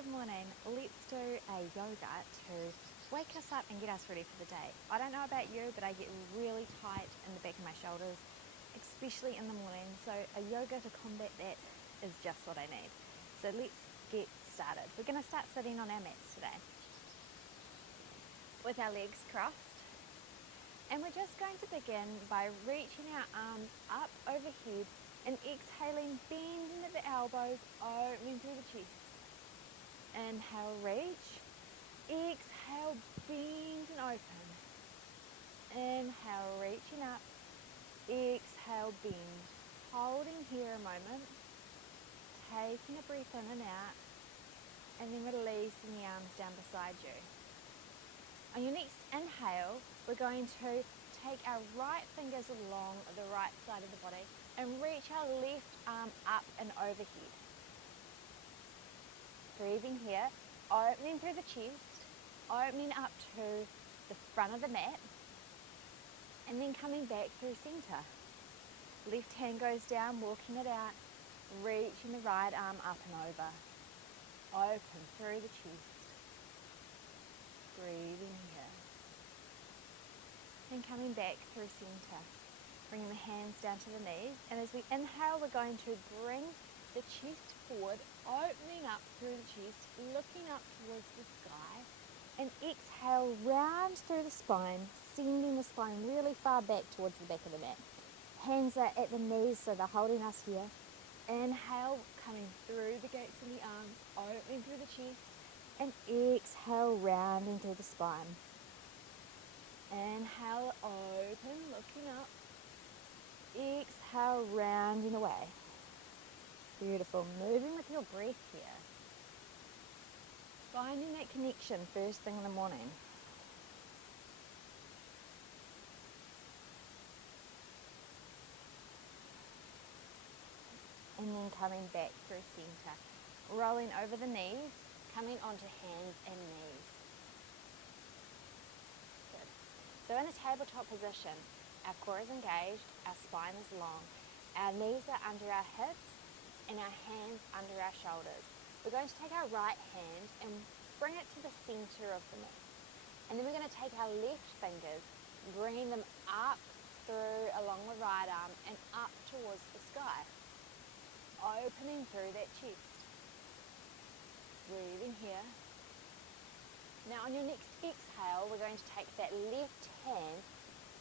Good morning. Let's do a yoga to wake us up and get us ready for the day. I don't know about you, but I get really tight in the back of my shoulders, especially in the morning. So a yoga to combat that is just what I need. So let's get started. We're going to start sitting on our mats today with our legs crossed. And we're just going to begin by reaching our arms up overhead and exhaling, bending at the elbows, opening through the chest. Inhale, reach. Exhale, bend and open. Inhale, reaching up. Exhale, bend. Holding here a moment. Taking a breath in and out. And then releasing the arms down beside you. On your next inhale, we're going to take our right fingers along the right side of the body and reach our left arm up and overhead. Breathing here, opening through the chest, opening up to the front of the mat, and then coming back through center. Left hand goes down, walking it out, reaching the right arm up and over. Open through the chest. Breathing here. And coming back through center. Bringing the hands down to the knees. And as we inhale, we're going to bring the chest forward, opening up through the chest, looking up towards the sky. And exhale, round through the spine, sending the spine really far back towards the back of the mat. Hands are at the knees, so they're holding us here. Inhale, coming through the gates in the arms, opening through the chest. And exhale, rounding through the spine. Inhale, open, looking up. Exhale, rounding away. Beautiful. Moving with your breath here. Finding that connection first thing in the morning. And then coming back through center. Rolling over the knees, coming onto hands and knees. Good. So in a tabletop position, our core is engaged, our spine is long, our knees are under our hips, and our hands under our shoulders. We're going to take our right hand and bring it to the center of the mat. And then we're going to take our left fingers, bringing them up through along the right arm and up towards the sky. Opening through that chest. Breathing here. Now on your next exhale, we're going to take that left hand,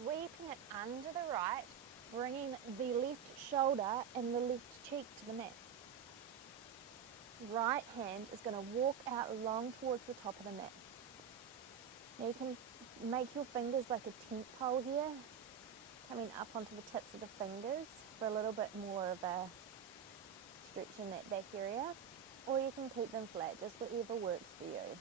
sweeping it under the right, bringing the left shoulder and the left cheek to the mat. Right hand is going to walk out along towards the top of the mat. Now you can make your fingers like a tent pole here, coming up onto the tips of the fingers for a little bit more of a stretch in that back area, or you can keep them flat, just whatever works for you.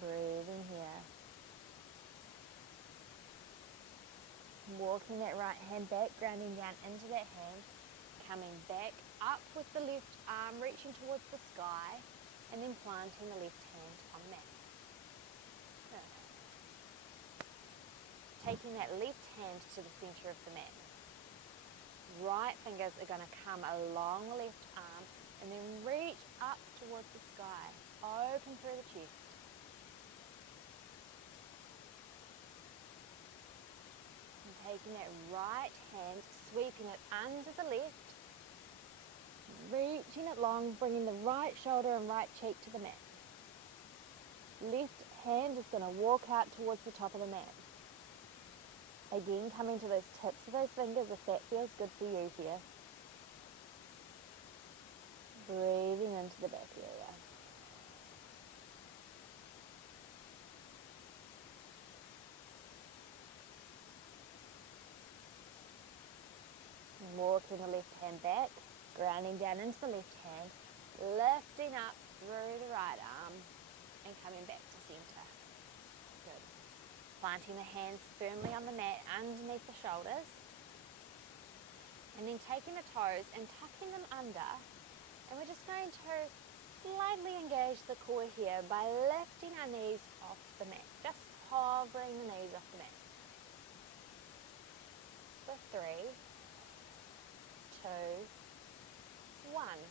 Breathing here. Walking that right hand back, grounding down into that hand, coming back up with the left arm, reaching towards the sky, and then planting the left hand on the mat. Good. Taking that left hand to the center of the mat. Right fingers are going to come along the left arm and then reach up towards the sky. Open through the chest. And taking that right hand, sweeping it under the left, reaching it long, bringing the right shoulder and right cheek to the mat. Left hand is going to walk out towards the top of the mat. Again, coming to those tips of those fingers if that feels good for you here. Breathing into the back area. Walking the left hand back, grounding down into the left hand, lifting up through the right arm and coming back to center. Good. Planting the hands firmly on the mat underneath the shoulders. And then taking the toes and tucking them under. And we're just going to slightly engage the core here by lifting our knees off the mat. Just hovering the knees off the mat. two, one.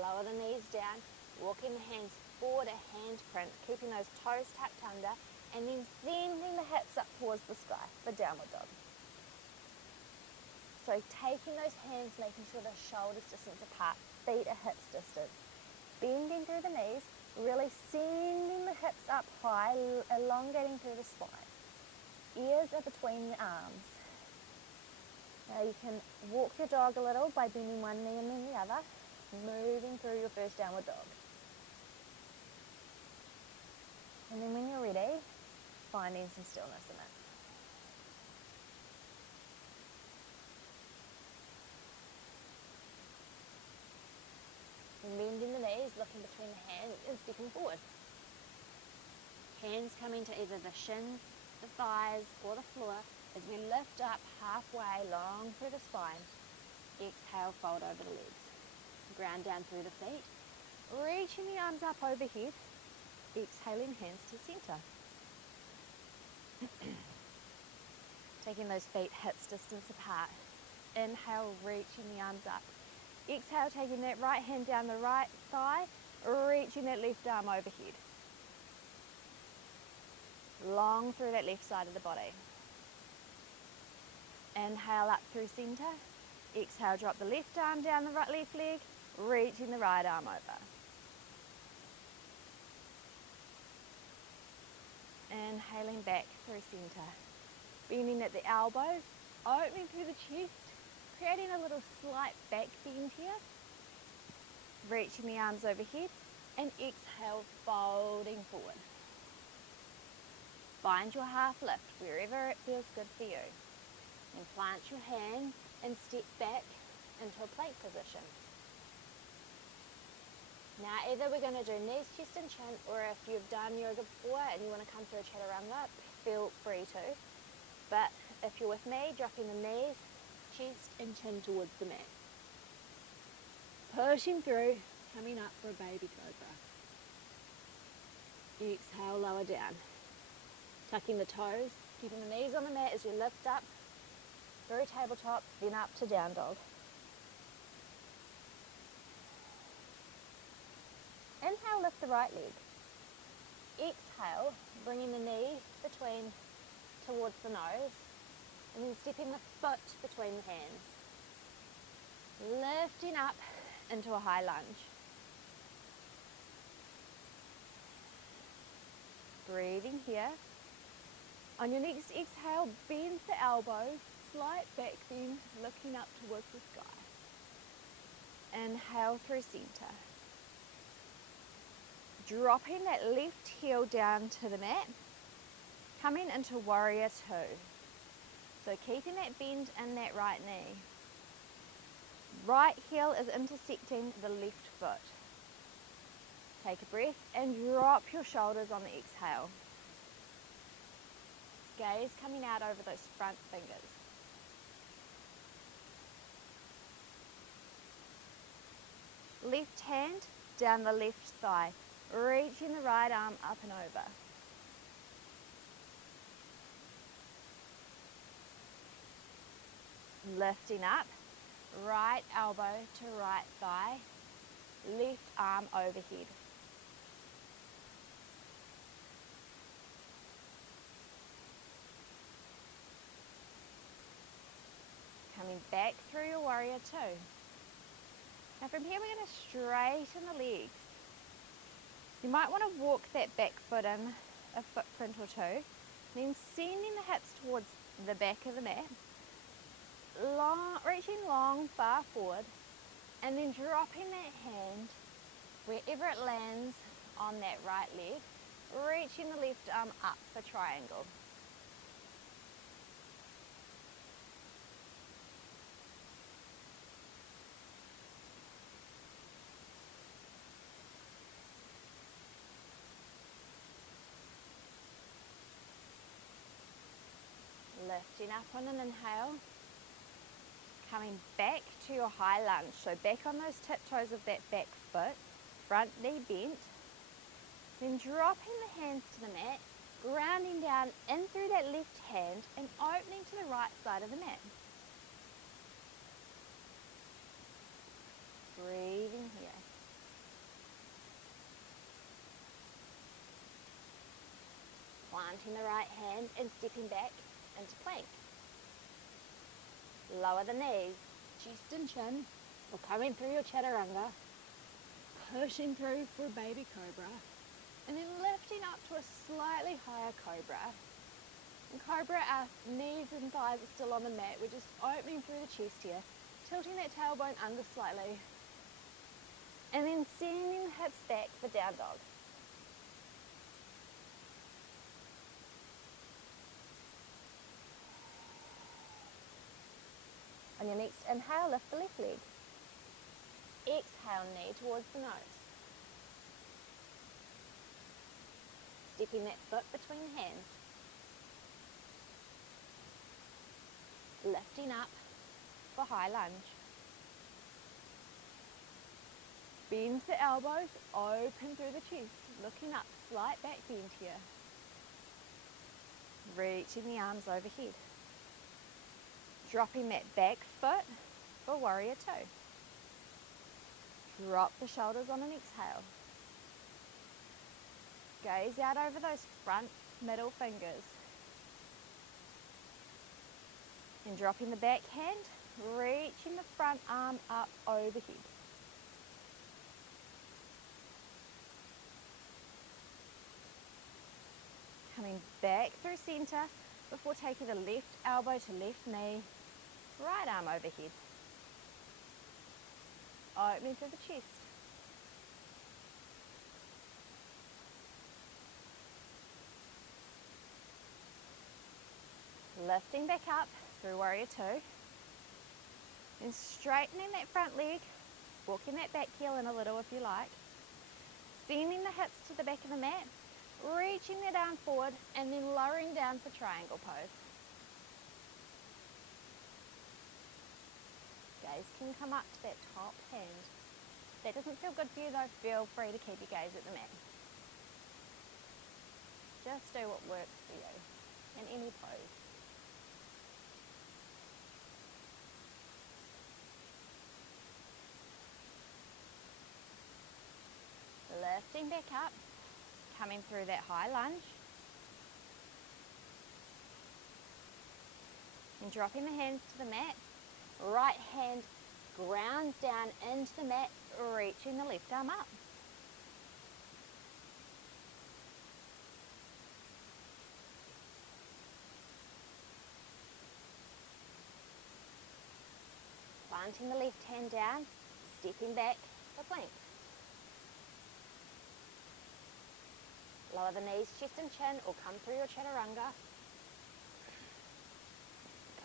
Lower the knees down, walking the hands forward, a hand print, keeping those toes tucked under, and then sending the hips up towards the sky for downward dog. So taking those hands, making sure they're shoulders distance apart, feet are hips distance. Bending through the knees, really sending the hips up high, elongating through the spine. Ears are between the arms. Now you can walk your dog a little by bending one knee and then the other, moving through your first downward dog. And then when you're ready, finding some stillness in it. And bending the knees, looking between the hands and stepping forward. Hands coming to either the shins, the thighs or the floor as we lift up halfway long through the spine. Exhale, fold over the legs. Ground down through the feet. Reaching the arms up overhead. Exhaling, hands to center. Taking those feet hips distance apart. Inhale, reaching the arms up. Exhale, taking that right hand down the right thigh, reaching that left arm overhead. Long through that left side of the body. Inhale up through center. Exhale, drop the left arm down the right left leg, reaching the right arm over. Inhaling back through center. Bending at the elbows, opening through the chest, creating a little slight back bend here. Reaching the arms overhead and exhale, folding forward. Find your half lift wherever it feels good for you. And plant your hand and step back into a plank position. Now either we're going to do knees, chest and chin, or if you've done yoga before and you want to come through a chaturanga, feel free to. But if you're with me, dropping the knees, chest and chin towards the mat. Pushing through, coming up for a baby cobra. Exhale, lower down. Tucking the toes, keeping the knees on the mat as you lift up through tabletop, then up to down dog. Inhale, lift the right leg. Exhale, bringing the knee between towards the nose, and then stepping the foot between the hands. Lifting up into a high lunge. Breathing here. On your next exhale, bend the elbows, slight back bend, looking up towards the sky. Inhale through center. Dropping that left heel down to the mat, coming into warrior two. So keeping that bend in that right knee. Right heel is intersecting the left foot. Take a breath and drop your shoulders on the exhale. Gaze coming out over those front fingers. Left hand down the left thigh, reaching the right arm up and over. Lifting up, right elbow to right thigh, left arm overhead. Coming back through your warrior two. Now from here we're going to straighten the legs. You might want to walk that back foot in a footprint or two, then sending the hips towards the back of the mat, reaching long, far forward, and then dropping that hand wherever it lands on that right leg, reaching the left arm up for triangle. Lifting up on an inhale, coming back to your high lunge. So back on those tiptoes of that back foot, front knee bent, then dropping the hands to the mat, grounding down in through that left hand and opening to the right side of the mat. Breathing here. Planting the right hand and stepping back into plank. Lower the knees, chest and chin, or coming through your chaturanga. Pushing through for baby cobra. And then lifting up to a slightly higher cobra. In cobra, our knees and thighs are still on the mat. We're just opening through the chest here, tilting that tailbone under slightly. And then sending the hips back for down dog. On your next inhale, lift the left leg. Exhale, knee towards the nose. Stepping that foot between the hands. Lifting up for high lunge. Bend the elbows, open through the chest. Looking up, slight back bend here. Reaching the arms overhead. Dropping that back foot for warrior two. Drop the shoulders on an exhale. Gaze out over those front middle fingers. And dropping the back hand, reaching the front arm up overhead. Coming back through center before taking the left elbow to left knee, right arm overhead. Opening through the chest. Lifting back up through warrior two. And straightening that front leg, walking that back heel in a little if you like. Sending the hips to the back of the mat, reaching that arm forward and then lowering down for triangle pose. Gaze can come up to that top hand. If that doesn't feel good for you though, feel free to keep your gaze at the mat. Just do what works for you in any pose. Lifting back up, coming through that high lunge. And dropping the hands to the mat. Right hand grounds down into the mat, reaching the left arm up. Planting the left hand down, stepping back for plank. Lower the knees, chest and chin, or come through your chaturanga.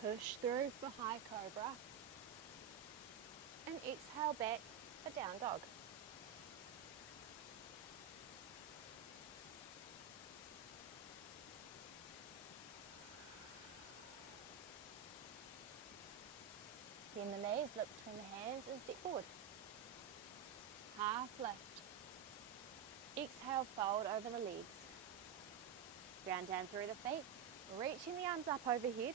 Push through for high cobra. And exhale back for down dog. Bend the knees, look between the hands and step forward. Half lift. Exhale, fold over the legs. Ground down through the feet, reaching the arms up overhead.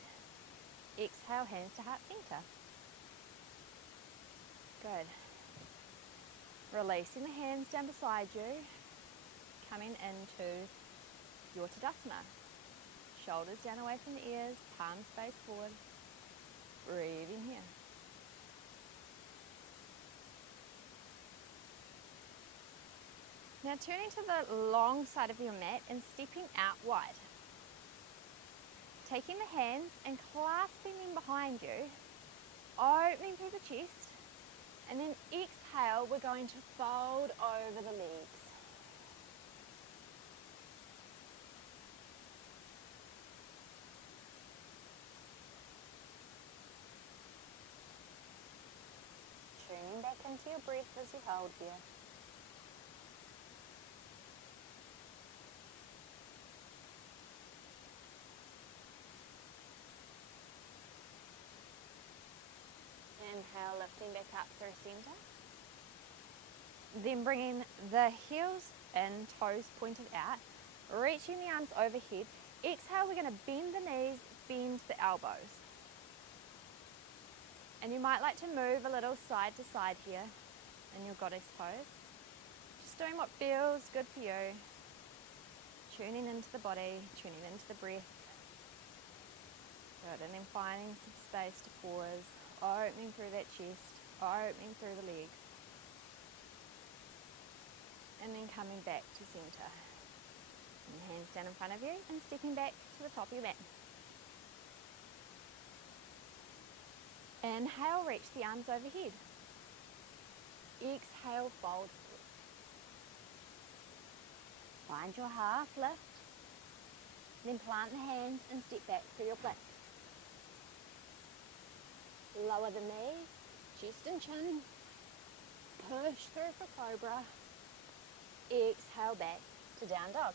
Exhale, hands to heart center. Good. Releasing the hands down beside you, coming into your Tadasana. Shoulders down away from the ears, palms face forward. Breathing here. Now turning to the long side of your mat and stepping out wide. Taking the hands and clasping them behind you, opening through the chest, and then exhale, we're going to fold over the legs. Tuning back into your breath as you hold here. Inhale, lifting back up through center. Then bringing the heels in, toes pointed out, reaching the arms overhead. Exhale, we're going to bend the knees, bend the elbows. And you might like to move a little side to side here. in your goddess pose. Just doing what feels good for you. Tuning into the body, tuning into the breath. Good, and then finding some space to pause, opening through that chest, opening through the legs. And then coming back to center. And hands down in front of you and stepping back to the top of your mat. Inhale, reach the arms overhead. Exhale, fold. Find your half lift. Then plant the hands and step back through your plank. Lower the knees, chest and chin. Push through for cobra. Exhale back to down dog.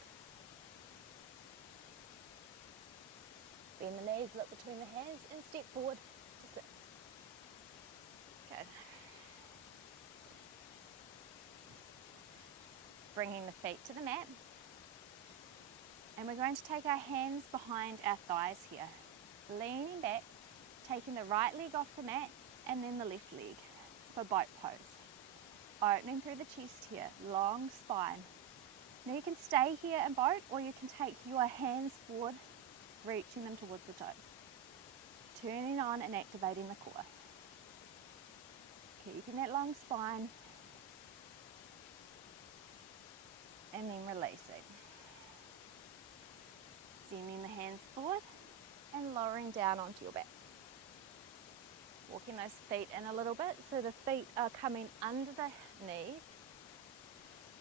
Bend the knees, look between the hands and step forward to sit. Good. Bringing the feet to the mat. And we're going to take our hands behind our thighs here. Leaning back, taking the right leg off the mat and then the left leg for boat pose. Opening through the chest here, long spine. Now you can stay here in boat or you can take your hands forward, reaching them towards the toes. Turning on and activating the core. Keeping that long spine. And then releasing. Sending the hands forward and lowering down onto your back. Walking those feet in a little bit so the feet are coming under the knees.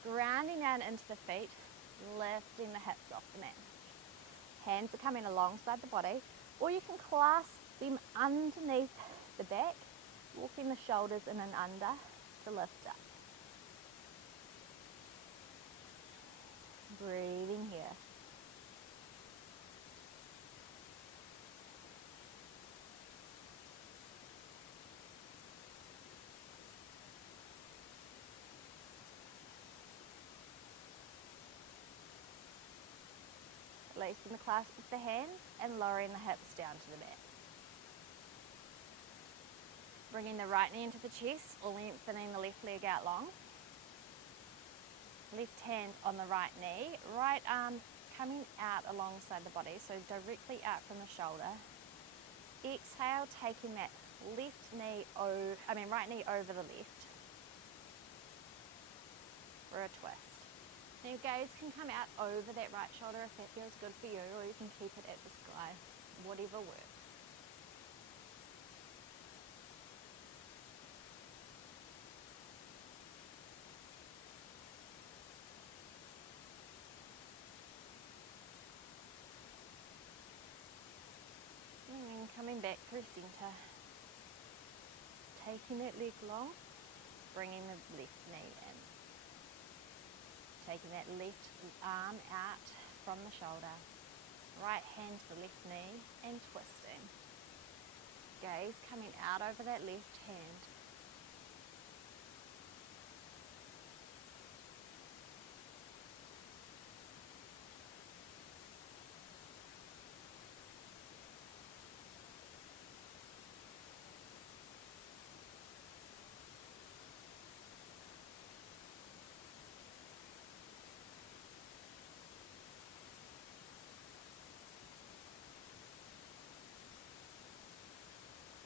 Grounding down into the feet, lifting the hips off the mat. Hands are coming alongside the body, or you can clasp them underneath the back, walking the shoulders in and under to lift up. Breathing here. Releasing the clasp of the hands and lowering the hips down to the mat. Bringing the right knee into the chest, lengthening the left leg out long. Left hand on the right knee, right arm coming out alongside the body, so directly out from the shoulder. Exhale, taking that right knee over the left for a twist. Now your gaze can come out over that right shoulder if that feels good for you, or you can keep it at the sky, whatever works. And then coming back through center, taking that leg long, bringing the left knee in. Taking that left arm out from the shoulder, right hand to the left knee and twisting. Gaze coming out over that left hand.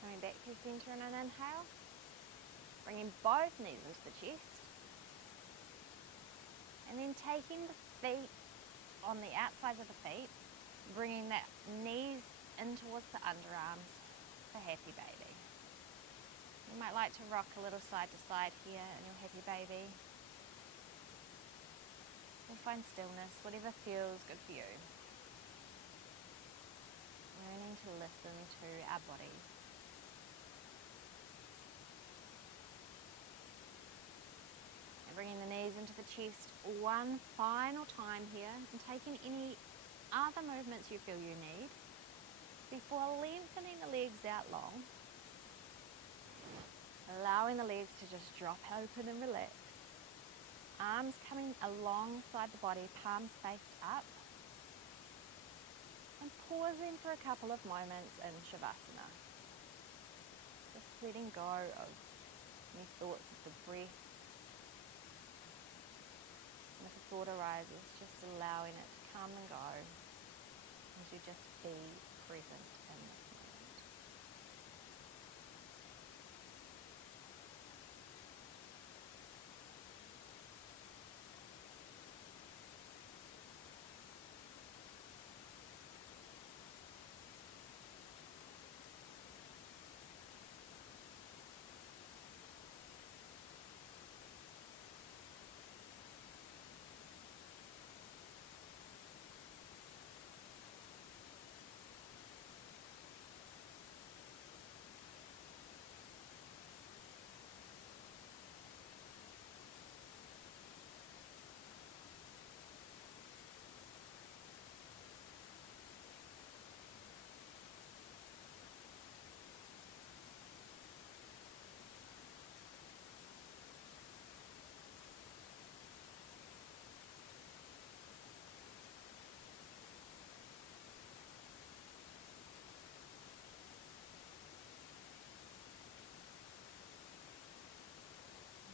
Coming back to center in an inhale. Bringing both knees into the chest. And then taking the feet on the outsides of the feet, bringing that knees in towards the underarms for happy baby. You might like to rock a little side to side here in your happy baby. Or find stillness, whatever feels good for you. Learning to listen to our bodies. Bringing the knees into the chest one final time here and taking any other movements you feel you need before lengthening the legs out long, allowing the legs to just drop open and relax. Arms coming alongside the body, palms faced up, and pausing for a couple of moments in Shavasana. Just letting go of any thoughts of the breath, And if a thought arises, just allowing it to come and go as you just be present in this moment.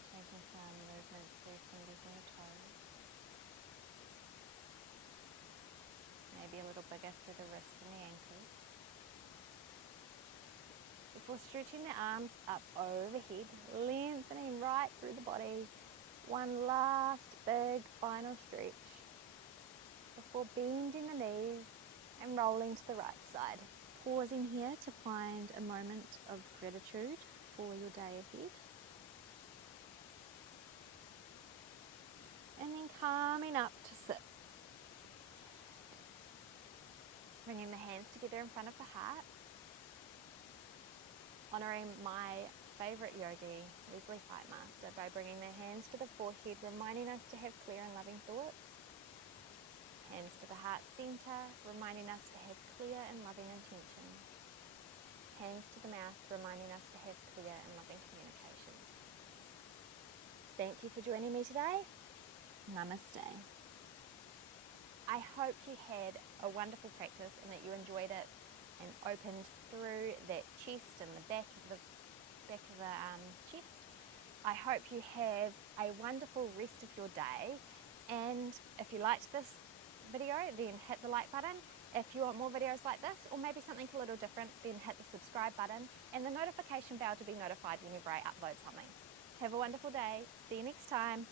Taking some movements through fingers and your toes. Maybe a little bigger through the wrists and the ankles. Before stretching the arms up overhead, lengthening right through the body. One last big final stretch before bending the knees and rolling to the right side. Pausing here to find a moment of gratitude for your day ahead. And then coming up to sit. Bringing the hands together in front of the heart. Honouring my favourite yogi, Leslie Fightmaster, by bringing the hands to the forehead, reminding us to have clear and loving thoughts. Hands to the heart centre, reminding us to have clear and loving intentions. Hands to the mouth, reminding us to have clear and loving communications. Thank you for joining me today. Namaste. I hope you had a wonderful practice and that you enjoyed it and opened through that chest and the back of the chest. I hope you have a wonderful rest of your day, and if you liked this video, then hit the like button. If you want more videos like this, or maybe something a little different, then hit the subscribe button and the notification bell to be notified whenever I upload something. Have a wonderful day. See you next time.